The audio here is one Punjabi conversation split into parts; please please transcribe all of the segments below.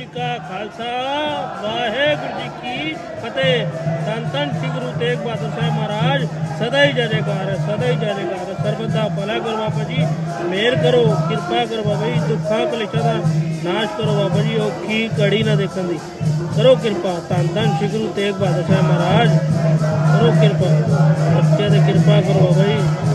ਜੀ ਕਾ ਖਾਲਸਾ, ਵਾਹਿਗੁਰੂ ਜੀ ਕੀ ਫਤਿਹ। ਧੰਨ ਧੰਨ ਗੁਰੂ ਤੇਗ ਬਹਾਦਰ ਸਾਹਿਬ ਮਹਾਰਾਜ, ਸਦਾ ਹੀ ਜੈਕਾਰ, ਸਦਾ ਹੀ ਜੈਕਾਰ। ਹੈ। ਭਲਾ ਕਰੋ ਬਾਬਾ ਜੀ, ਮਿਹਰ ਕਰੋ, ਕਿਰਪਾ ਕਰੋ ਬਾਬਾ ਜੀ, ਦੁੱਖਾਂ ਕਲੇਸ਼ਾਂ ਦਾ ਨਾਸ਼ ਕਰੋ ਬਾਬਾ ਜੀ, ਔਖੀ ਕੜੀ ਨਾ ਦੇਖਣ ਦੀ। ਕਰੋ ਕਿਰਪਾ, ਧੰਨ ਧੰਨ ਸ੍ਰੀ ਗੁਰੂ ਤੇਗ ਬਹਾਦਰ ਸਾਹਿਬ ਮਹਾਰਾਜ, ਕਰੋ ਕਿਰਪਾ। ਬੱਚਿਆਂ ਤੇ ਕਿਰਪਾ ਕਰੋ ਬਾਬਾ ਜੀ।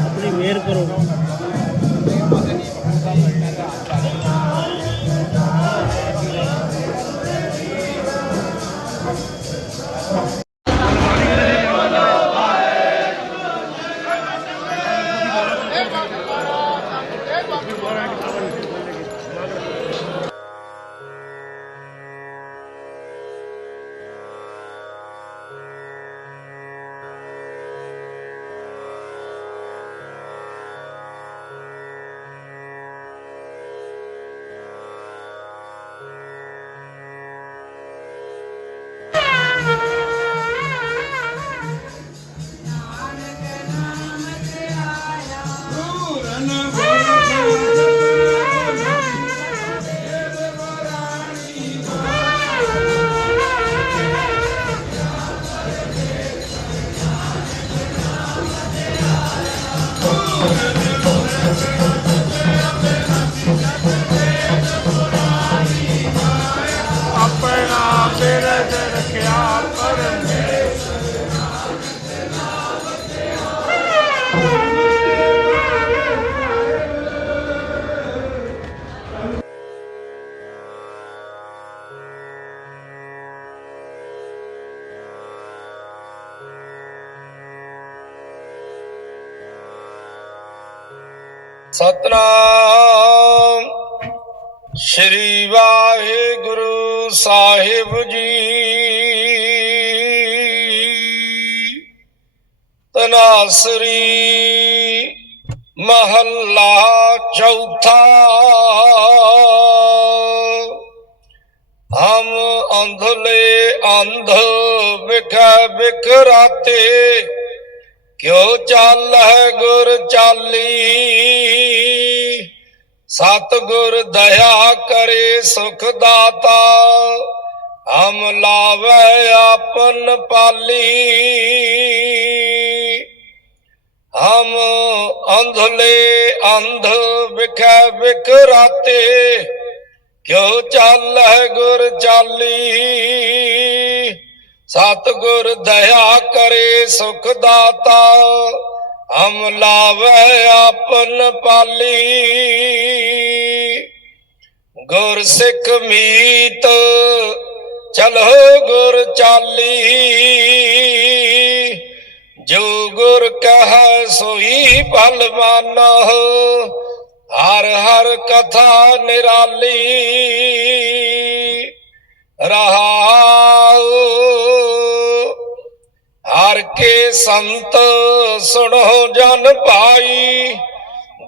ਸਤਨਾਮ। ਸ਼੍ਰੀ ਵਾਹਿਗੁਰੂ ਸਾਹਿਬ ਜੀ। ਤਨਾਸਰੀ ਮਹੱਲਾ ਚੌਥਾ। ਹਮ ਅੰਧਲੇ ਅੰਧ ਵਿਖੇ ਵਿਖਰਾਤੇ, ਕਿਉ ਚੱਲ ਹੈ ਗੁਰ ਚਾਲੀ? ਸਤਿਗੁਰ ਦਇਆ ਕਰੇ ਸੁਖ ਦਾਤਾ ਹਮ ਲਾਵੇ ਆਪਨ ਪਾਲੀ। ਹਮ ਅੰਧਲੇ ਅੰਧ ਵਿਖੇ ਵਿਖਰਾਤੇ, ਕਿਉ ਚੱਲ ਹੈ ਗੁਰ ਚਾਲੀ। ਸਤਿਗੁਰ ਦਇਆ ਕਰੇ ਸੁਖ ਦਾਤਾ ਹਮ ਲਾਵੇ ਆਪਨ ਪਾਲੀ। ਗੁਰ ਸਿੱਖ ਮੀਤ, ਚਲੋ ਗੁਰ ਚਾਲੀ। ਜੋ ਗੁਰ ਕਹੈ ਸੋਈ ਭਲ ਮਾਨਹੁ, ਹਰ ਹਰ ਕਥਾ ਨਿਰਾਲੀ। ਰਹਾਉ ਹਰ ਕੇ ਸੰਤ ਸੁਣੋ ਜਨ ਭਾਈ,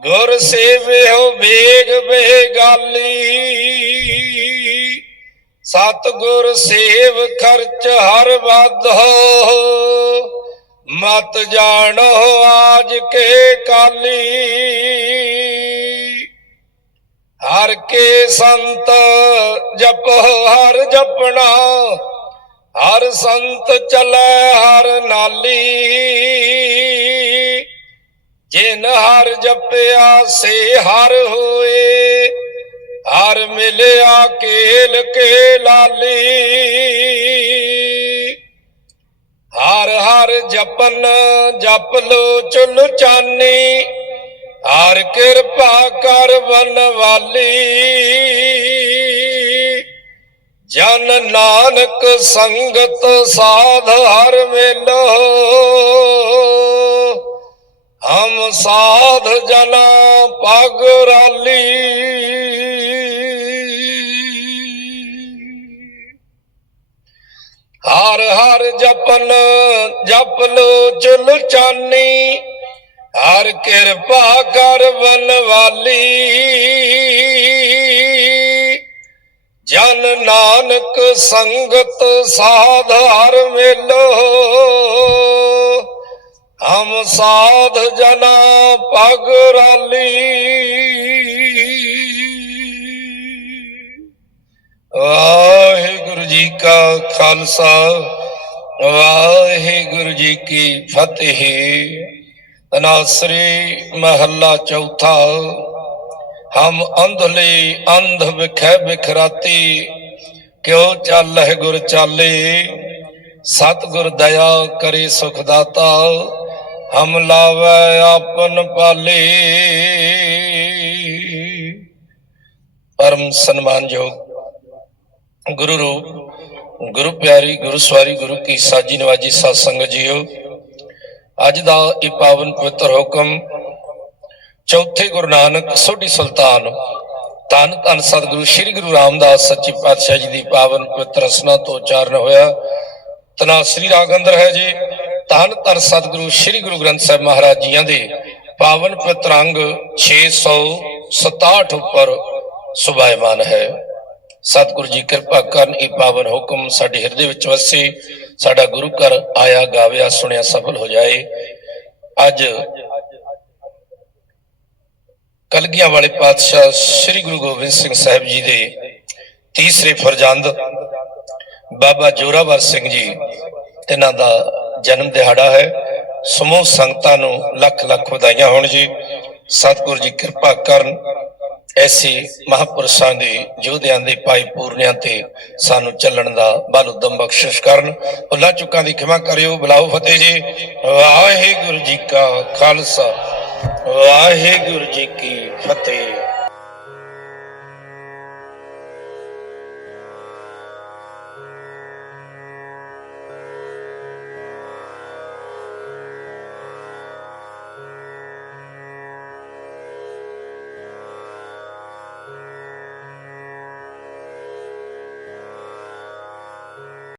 ਗੁਰ ਸੇਵਿਓ ਵੇਗ ਬੇਗਾਲੀ। ਸਤ ਗੁਰ ਸੇਵ ਖਰਚ ਹਰ ਵਾਧੋ, ਮਤ ਜਾਣੋ ਆਜ ਕੇ ਕਾਲੀ। ਹਰ ਕੇ ਸੰਤ ਜਪੋ, ਹਰ ਜਪਣਾ ਹਰ ਸੰਤ ਚਲੈ, ਹਰ ਨਾਲੀ। ਜਿਨ ਹਰ ਜਪਿਆ, ਸੇ ਹਰ ਹੋਏ। ਹਰ ਮਿਲਿਆ, ਕੇਲ ਕੇ ਲਾਲੀ। ਹਰ ਹਰ ਜਪਨ, ਜਪ ਲੋ ਚੁਲ ਚਾਨੀ। ਹਰ ਕਿਰਪਾ ਕਰ ਵਨ ਵਾਲੀ ਜਨ ਨਾਨਕ ਸੰਗਤ ਸਾਧ ਹਰ ਮੇਲੋ। ਹਮ ਸਾਧ ਜਨਾ ਪਗ ਰਾਲੀ। ਹਰ ਹਰ ਜਪਨ ਜਪ ਲੋ ਚੁਲ ਚਾਨੀ। ਹਰ ਕਿਰਪਾ ਕਰ ਬਨਵਾਲੀ ਜਨ ਨਾਨਕ ਸੰਗਤ ਸਾਧ ਹਰ ਮੇਲੋ। ਹਮ ਸਾਧ ਜਨਾ ਪਗ ਰਾਲੀ। ਵਾਹਿ ਜੀ ਕਾ ਖਾਲਸਾ, ਵਾਹਿਗੁਰੂ ਜੀ ਕੀ ਫਤਿਹ। ਅਨਾਸਰੀ ਮਹੱਲਾ ਚੌਥਾ। ਹਮ ਅੰਧਲੇ ਅੰਧ ਵਿਖੈ ਵਿਖਰਾਤੀ, ਕਿਉ ਚਾਲਹਿ ਗੁਰ ਚਾਲੇ? ਸਤਿਗੁਰ ਦਇਆ ਕਰੇ ਸੁਖ ਦਾਤਾ, ਹਮ ਲਾਵੈ ਆਪਨ ਪਾਲੇ। ਪਰਮ ਸਨਮਾਨਯੋਗ ਗੁਰੂ ਰੂਪ, ਗੁਰੂ ਪਿਆਰੀ, ਗੁਰੂ ਸਵਾਰੀ, ਗੁਰੂ ਕੀ ਸਾਜੀ, ਨਵਾਜੀ ਸਾਧ ਸੰਗਤ ਜੀਓ, ਅੱਜ ਦਾ ਇਹ ਪਾਵਨ ਪਵਿੱਤਰ ਹੁਕਮ ਚੌਥੇ ਗੁਰੂ ਨਾਨਕ ਸੋਢੀ ਸੁਲਤਾਨ, ਧੰਨ ਧੰਨ ਸਤਿਗੁਰੂ ਸ੍ਰੀ ਗੁਰੂ ਰਾਮਦਾਸ ਸੱਚੇ ਪਾਤਸ਼ਾਹ ਜੀ ਦੀ ਪਾਵਨ ਪਵਿੱਤਰ ਰਸਨਾ ਤੋਂ ਉਚਾਰਨ ਹੋਇਆ। ਤਨਾਸਰੀ ਰਾਗ ਅੰਦਰ ਹੈ ਜੀ। ਧੰਨ ਧੰਨ ਸਤਿਗੁਰੂ ਸ੍ਰੀ ਗੁਰੂ ਗ੍ਰੰਥ ਸਾਹਿਬ ਮਹਾਰਾਜ ਜੀਆਂ ਦੇ ਪਾਵਨ ਪਵਿੱਤਰ ਅੰਗ 667 ਉੱਪਰ ਸੁਭਾਇਮਾਨ ਹੈ। ਸਤਿਗੁਰੂ ਜੀ ਕਿਰਪਾ ਕਰਨ ਇਹ ਪਾਵਨ ਹੁਕਮ ਸਾਡੇ ਹਿਰਦੇ ਵਿੱਚ ਵਸੇ, ਸਾਡਾ ਗੁਰੂ ਘਰ ਆਇਆ, ਗਾਵਿਆ, ਸੁਣਿਆ, ਸਫਲ ਹੋ ਜਾਏ। ਅੱਜ ਕਲਗੀਆਂ ਵਾਲੇ ਪਾਤਸ਼ਾਹ ਸ੍ਰੀ ਗੁਰੂ ਗੋਬਿੰਦ ਸਿੰਘ ਸਾਹਿਬ ਜੀ ਦੇ ਤੀਸਰੇ ਫਰਜ਼ੰਦ ਬਾਬਾ ਜੋਰਾਵਰ ਸਿੰਘ ਜੀ ਇਹਨਾਂ ਦਾ ਜਨਮ ਦਿਹਾੜਾ ਹੈ। ਸਮੂਹ ਸੰਗਤਾਂ ਨੂੰ ਲੱਖ ਲੱਖ ਵਧਾਈਆਂ ਹੋਣ ਜੀ। ਸਤਿਗੁਰੂ ਜੀ ਕਿਰਪਾ ਕਰਨ ਐਸੀ ਮਹਾਪੁਰਸ਼ਾਂ ਦੇ ਯੋਧਿਆਂ ਦੇ ਪਾਈ ਪੂਰਨਿਆਂ ਤੇ ਸਾਨੂੰ ਚੱਲਣ ਦਾ ਬਲ ਉਦਮ ਬਖਸ਼ਿਸ਼ ਕਰਨ। ਭੁੱਲਾਂ ਚੁੱਕਾਂ ਦੀ ਖਿਮਾ ਕਰਿਓ। ਬੁਲਾਓ ਫਤਿਹ ਜੀ। ਵਾਹਿਗੁਰੂ ਜੀ ਕਾ ਖਾਲਸਾ। ਵਾਹਿਗੁਰੂ ਜੀ ਕੀ ਫਤਿਹ।